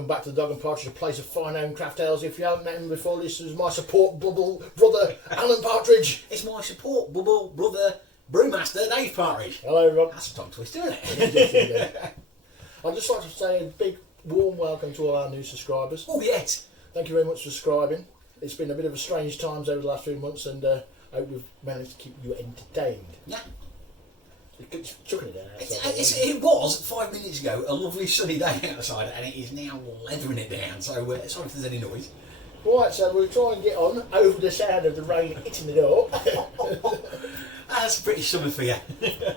welcome back to the Dog and Partridge, a place of fine home craft ales. If you haven't met him before, this is my support bubble brother, Alan Partridge. It's my support bubble brother, brewmaster Dave Partridge. Hello, Rob. That's a tongue twister, isn't it? I'd just like to say a big, warm welcome to all our new subscribers. Oh, yes. Thank you very much for subscribing. It's been a bit of a strange times over the last few months, and I hope we've managed to keep you entertained. Yeah. It's chucking it down outside. It was 5 minutes ago a lovely sunny day outside, and it is now leathering it down. So sorry if there's any noise. Right, so we'll try and get on over the sound of the rain hitting the door. That's a pretty summer for you.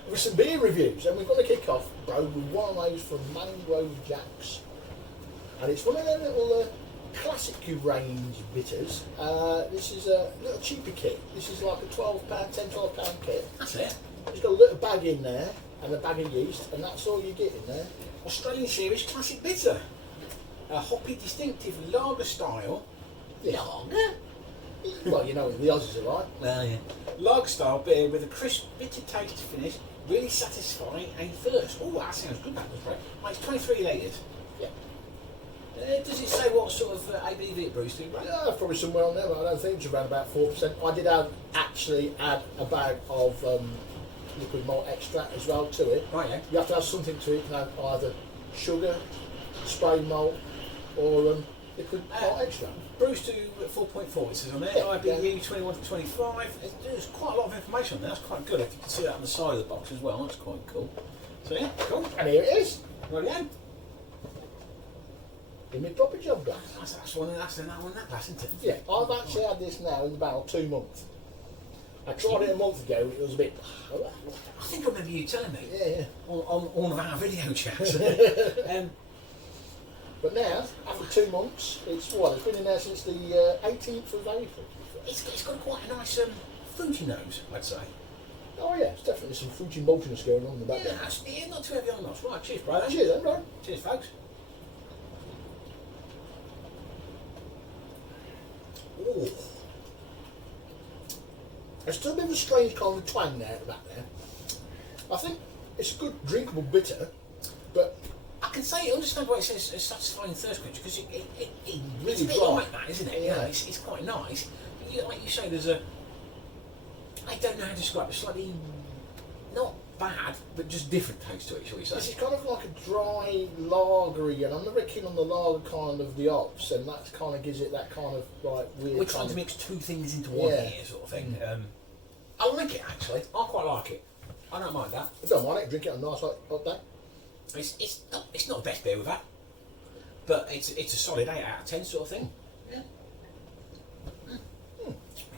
With some beer reviews, and we're going to kick off, bro, with one of those from Mangrove Jacks, and it's one of their little classic range bitters. This is a little cheaper kit. This is like a £12, £10-12 kit. That's it. It's got a little bag in there and a bag of yeast, and that's all you get in there. Australian Series Classic Bitter. A hoppy, distinctive lager style. Yeah. Lager? Well, you know the Aussies are like. Well, yeah. Lager style beer with a crisp, bitter taste finish, really satisfying a thirst. Oh, that sounds good, that does, right? Well, it's 23 litres. Yeah. Does it say what sort of ABV it brews to, right? Yeah, probably somewhere on there, but I don't think it's around about 4%. I did actually add a bag of liquid malt extract as well to it. Right, yeah. You have to have something to it. You can have either sugar, spray malt, or liquid malt extract. Brews to 4.4, it says on there. Yeah, IBU 21 to 25. There's quite a lot of information on there. That's quite good. If you can see that on the side of the box as well, that's quite cool. So yeah, cool. And here it is. Right, yeah. In my proper job glass. That's one. That's that one. That glass, isn't it? Yeah, I've actually had this now in about 2 months. I tried it a month ago. It was a bit. I think I remember you telling me. Yeah. On one of our video chats. But now, after 2 months, it's been in there since the 18th of April. It's got quite a nice fruity nose, I'd say. Oh yeah, it's definitely some fruity maltiness going on in the back there. Yeah, not too heavy on the nose. Right, cheers, bro. Cheers, then, bro. Cheers, folks. Oh. There's still a bit of a strange kind of twang there at the back there. I think it's a good drinkable bitter, but I can say, understand why it says a satisfying thirst quench, because it really it's a bit dry. like that, isn't it? Yeah. You know, it's quite nice. But you, like you say, there's a, I don't know how to describe it, slightly, not bad, but just different taste to it, shall we say. this is kind of like a dry lagery, and I'm not very keen on the lager kind of the hops, and that kind of gives it that kind of like weird. We're trying to mix two things into one here, sort of thing. I like it actually. I quite like it. I don't mind that. I don't mind it. Drink it on a nice hot day. It's not the best beer we've had, but it's a solid 8 out of 10 sort of thing. Yeah.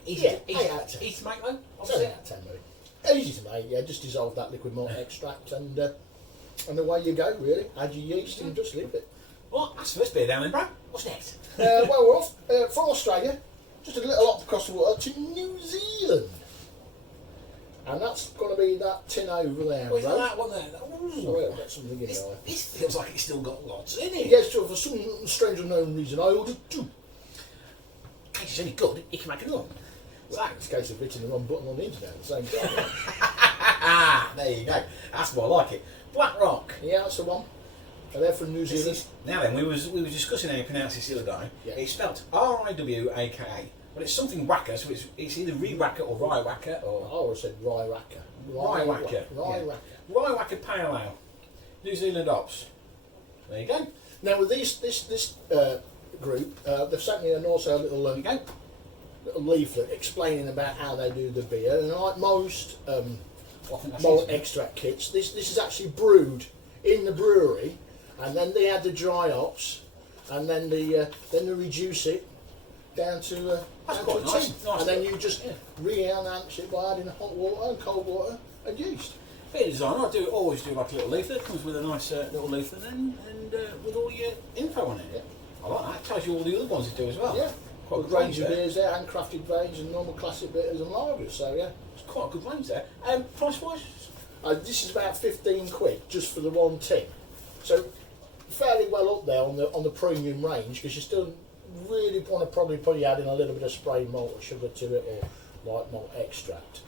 Easy, 8 out of 10. Easy to make though. 7 out of 10, maybe. Easy to make. Yeah, just dissolve that liquid malt extract, and away you go. Really, add your yeast and just leave it. Well, that's the first beer down then, bro. What's next? Well, we're off from Australia, just a little up across the water to New Zealand. And that's going to be that tin over there, Where's bro. that one there? Oh, yeah, I've got something in there. This feels like it's still got lots in it. Yes, so for some strange unknown reason, I ordered 2. In case it's any good, you can make another one. Well, it's a case of hitting the wrong button on the internet at the same time. There you go. That's more like it. Black Rock. Yeah, that's the one. And they're from New Zealand. Now then, we was discussing how you pronounce this the other day. Yeah. It's spelled R-I-W-A-K-A. But it's something Waka, so it's either Riwaka or Riwaka or... I always said Riwaka. Riwaka. Riwaka. Riwaka Pale Ale. New Zealand hops. There you go. Now with this group, they've sent me also a little There you go. little leaflet explaining about how they do the beer. And like most I think that's malt it. extract kits, this is actually brewed in the brewery, and then they add the dry hops, and then they reduce it down to That's down quite to a nice. tin. Nice. And then you just re-enhance it by adding hot water and cold water and yeast. Bit of design. I always do like a little leaflet. It comes with a nice little leaflet then, and with all your info on it. Yeah. I like that. It tells you all the other ones it do as well. Yeah. Quite a Good good range of there. beers there, handcrafted range and normal classic bitters and lagers. So yeah. It's quite a good range there. Price wise? This is about 15 quid just for the one tin. So fairly well up there on the premium range, because you still really want to probably add in a little bit of spray malt or sugar to it, or light malt extract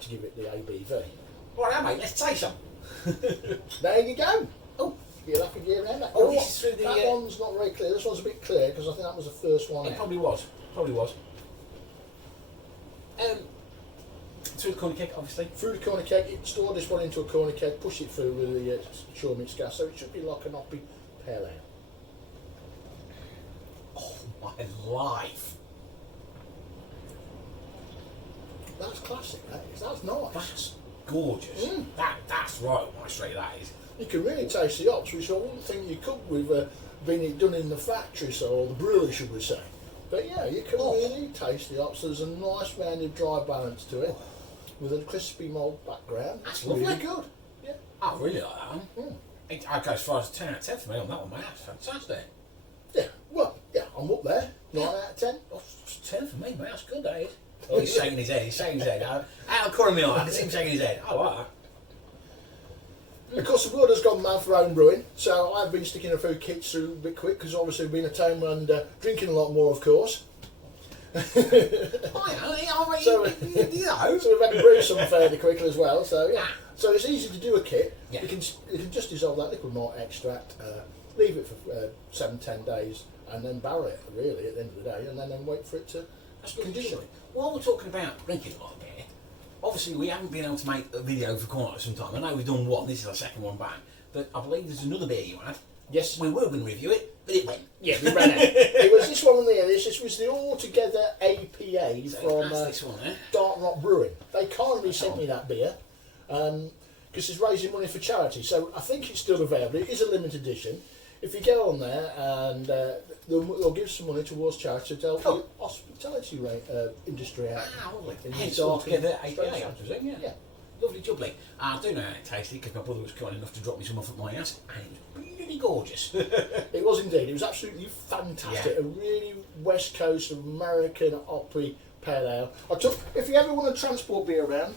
to give it the ABV. Right now, mate, let's taste some. There you go. Oh, you'll have to get around that. Oh, this is through the... That one's not very clear. This one's a bit clear because I think that was the first one It out. probably was. Through the corner keg, obviously. Through the corner keg, it stored this one into a corner keg, push it through with the shore mix gas, so it should be like an hoppy pale ale. Oh, my life. That's classic, that is. That's nice. That's gorgeous. That's right up my street, that is. You can really taste the hops, which I wouldn't think you could with being done in the factory, so, or the brewery, should we say. But yeah, you can really taste the hops. There's a nice rounded dry balance to it, with a crispy malt background. That's really lovely. good. Yeah. I really like that one. I'd go as far as 10 out of 10 for me on that one, mate. That's fantastic. Yeah, well, yeah, I'm up there. 9 out of 10. Oh, 10 for me, mate. That's good, that is. Oh, he's shaking his head. Out of the corner of my eye, I can see him shaking his head. I like that. Of course, the world has gone mad for own brewing, so I've been sticking a few kits through a bit quick because obviously we've been at home and drinking a lot more, of course. I mean, So, you know. So we've had to brew some fairly quickly as well. So yeah, so it's easy to do a kit. Yeah. You can just dissolve that liquid malt extract, leave it for 7-10 days, and then barrel it really at the end of the day, and then wait for it to condition. While we're talking about drinking a lot of beer, obviously we haven't been able to make a video for quite some time. I know we've done one. This is our second one back, but I believe there's another beer you had. Yes. We were going to review it, but it went. Yeah, we ran out. It was this one there. This was the Altogether APA from this one, Dark Rock Brewing. They kindly sent me that beer because it's raising money for charity. So I think it's still available. It is a limited edition. If you go on there and they'll give some money towards charity to help the hospitality industry out. Lovely. In Hence this Altogether strange APA, I time. presume, yeah. Lovely jubbly. I do know how it tasted because my brother was kind enough to drop me some off at my house, and it was really gorgeous. It was indeed. It was absolutely fantastic. Yeah. A really West Coast American hoppy pale ale. If you ever want to transport beer around,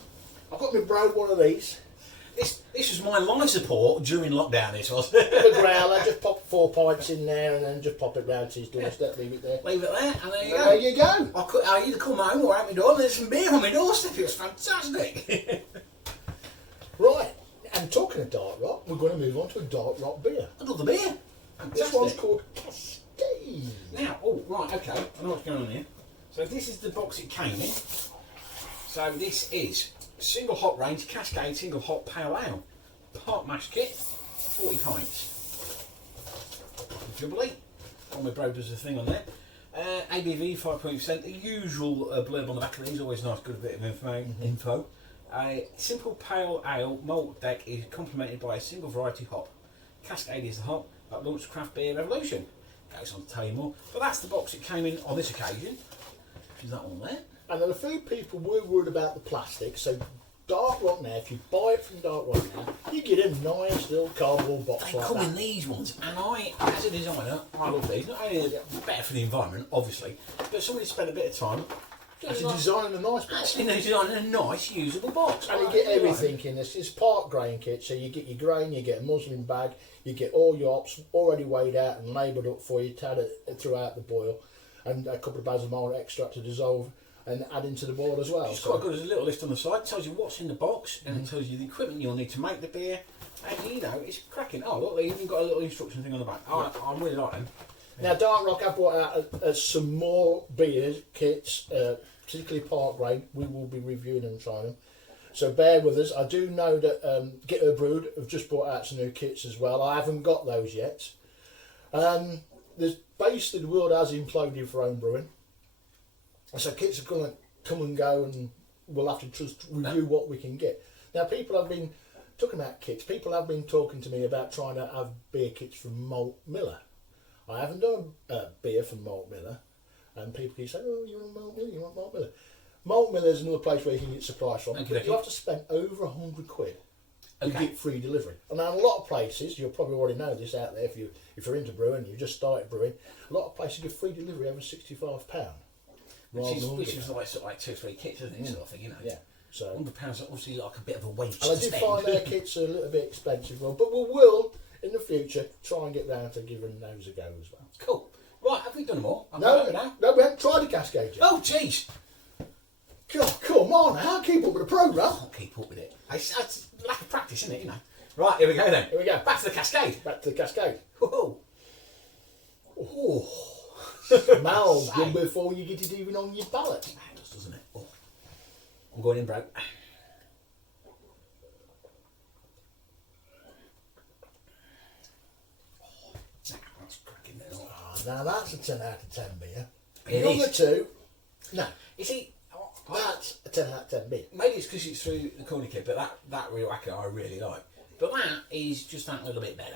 I've got my bro one of these. This was my life support during lockdown, this was. With a growler, just pop 4 pints in there and then just pop it round to his doorstep, leave it there. Leave it there, and there you go. There you go. I either come home or out my door and there's some beer on my doorstep. It was fantastic. Right, and talking of Dark Rock, we're going to move on to a Dark Rock beer. Another beer. This one's called Cascade. Now, right, okay, I know what's going on here. So this is the box it came in. So this is single hop range Cascade single hop pale ale. Part mash kit, 40 pints. Jubilee. On my bro does a thing on there. ABV 5.0%. The usual blurb on the back of these, always nice, good bit of info. A simple pale ale malt deck is complemented by a single variety hop. Cascade is the hop that launched craft beer revolution. Goes on to tell you more. But that's the box it came in on this occasion. Is that one there? And there are a few people were worried about the plastic, so Dark Rock now, if you buy it from Dark Rock now, you get a nice little cardboard box They like come that. in these ones, and I, as a designer, I love these. Not only are they better for the environment, obviously, but somebody spent a bit of time Actually designing a nice box. actually designing a nice, usable box. And you get everything in this. It's part grain kit, so you get your grain, you get a muslin bag, you get all your hops already weighed out and labelled up for you, tad it throughout the boil, and a couple of bags of malt extract to dissolve and add into the boil as well. It's quite good. There's a little list on the side, tells you what's in the box, and it tells you the equipment you'll need to make the beer, and you know, it's cracking. Oh, look, they even got a little instruction thing on the back. I really like them. Now, Dark Rock have brought out some more beer kits, particularly part grain. We will be reviewing them and trying them. So bear with us. I do know that Get Her Brewed have just brought out some new kits as well. I haven't got those yet. There's basically the world has imploded for home brewing. So kits are going to come and go, and we'll have to just review what we can get. Now, people have been talking about kits. People have been talking to me about trying to have beer kits from Malt Miller. I haven't done a beer from Malt Miller, and people keep saying, "Oh, you want Malt Miller? You want Malt Miller?" Malt Miller is another place where you can get supplies from. But you have to spend over £100 to get free delivery. And now, a lot of places, you'll probably already know this out there, if you're into brewing, you just started brewing, a lot of places give free delivery over £65. Which is like 2 or 3 kits, isn't it? Sort of thing, you know. Yeah. So £100 is obviously like a bit of a weight and I to do spend. find their kits are a little bit expensive, but we will in the future try and get round to giving those a go as well. Cool. Right, have we done more? No, we haven't tried the Cascade yet. Oh, jeez. God, come on now, keep up with the programme. I can't keep up with it. It's lack of practice, isn't it? You know. Right, here we go then. Here we go. Back to the cascade. Back to the cascade. Whoa. Oh, smells Say. good before you get it even on your palate. It does, doesn't it? Oh. I'm going in, bro. That's cracking there. Oh, now that's a 10 out of 10 beer. It Number is. 2, no, You see, that's a 10 out of 10 beer. maybe it's because it's through the corner kit, but that Riwaka I really like. But that is just that little bit better.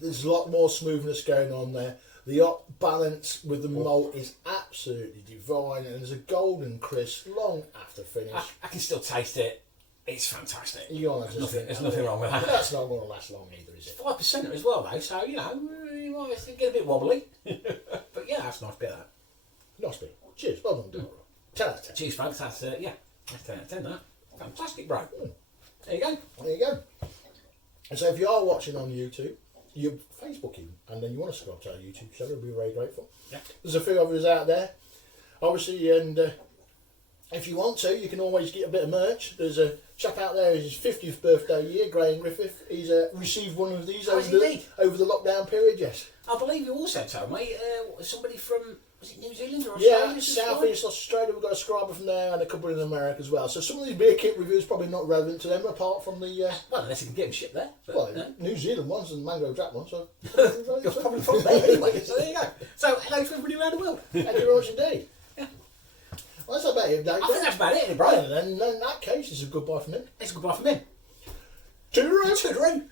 There's a lot more smoothness going on there. The hop balance with the malt is absolutely divine, and there's a golden crisp long after finish. I can still taste it. It's fantastic. You're gonna just There's nothing wrong with that. That's not going to last long either, is it? 5% as well though, so you know, you might get a bit wobbly. But yeah, that's a nice bit of that. Nice beer. Cheers. Well done, Dora. 10 out of 10. Cheers, folks. That's yeah, that's 10 out of 10. That fantastic, bro. There you go. There you go. And so if you are watching on YouTube, you're Facebooking, and then you want to subscribe to our YouTube channel, we'll be very grateful. Yeah. There's a few of us out there, obviously, and if you want to, you can always get a bit of merch. There's a chap out there, it's his 50th birthday year, Graham Griffith. He's received one of these Oh, over is he? the lockdown period, yes. I believe you also told me somebody from was it New Zealand or Yeah, Australia? South East Australia, we've got a scriber from there and a couple in America as well. So some of these beer kit reviews probably not relevant to them apart from the... Well, unless you can get them shipped there. But, well, no. New Zealand ones and Mangrove Jack ones, so... You're probably from there anyway, so there you go. So, hello to everybody around the world. Thank you very much indeed. Yeah. Well, that's about it, Dave. I think that's about it, isn't it, bro? Right, and then in that case, it's a goodbye from him. It's a goodbye from him. Toodaloo. Toodaloo.